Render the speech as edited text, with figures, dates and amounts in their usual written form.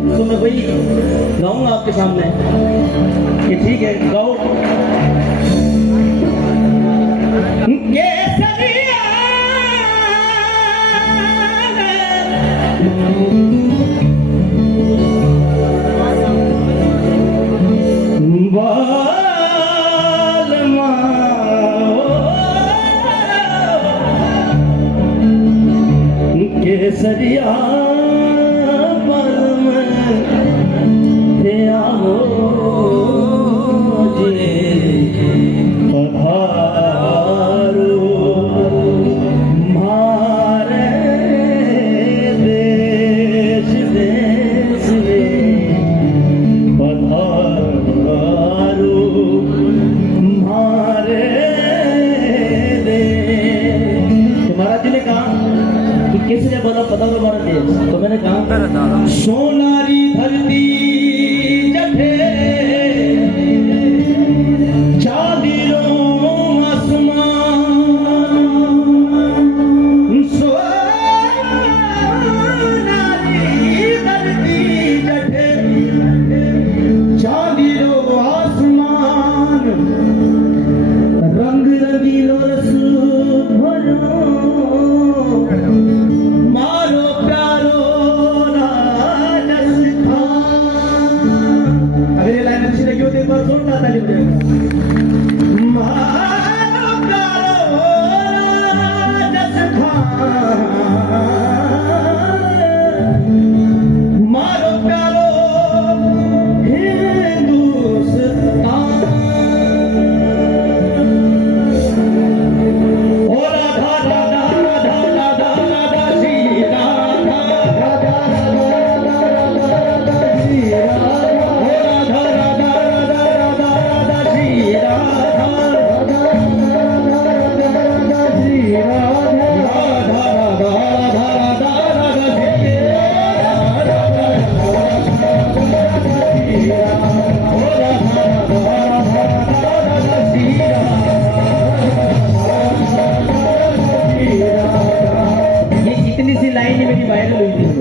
तो मैं वही गाऊंगा आपके सामने कि ठीक है गाओ। केसरिया केसरिया पर थे आओ जी पधारो मारे देश देश में पधारो मारे देश। महाराज जी ने कहा किसने बोला पता हो हमारा देश, तो मैंने कहा सोनारी धरती जठे चांदीरो आसमान, सोनारी धरती जठे चांदीरो आसमान, रंग रंगीलो रस भरो मारो प्यारो राजस्थान। अगली लाइन अच्छी लगी होती है पर सुनता था लिख मारो प्यारो राजस्थान, मारो प्यारो हिंदुस्तान। Yeah.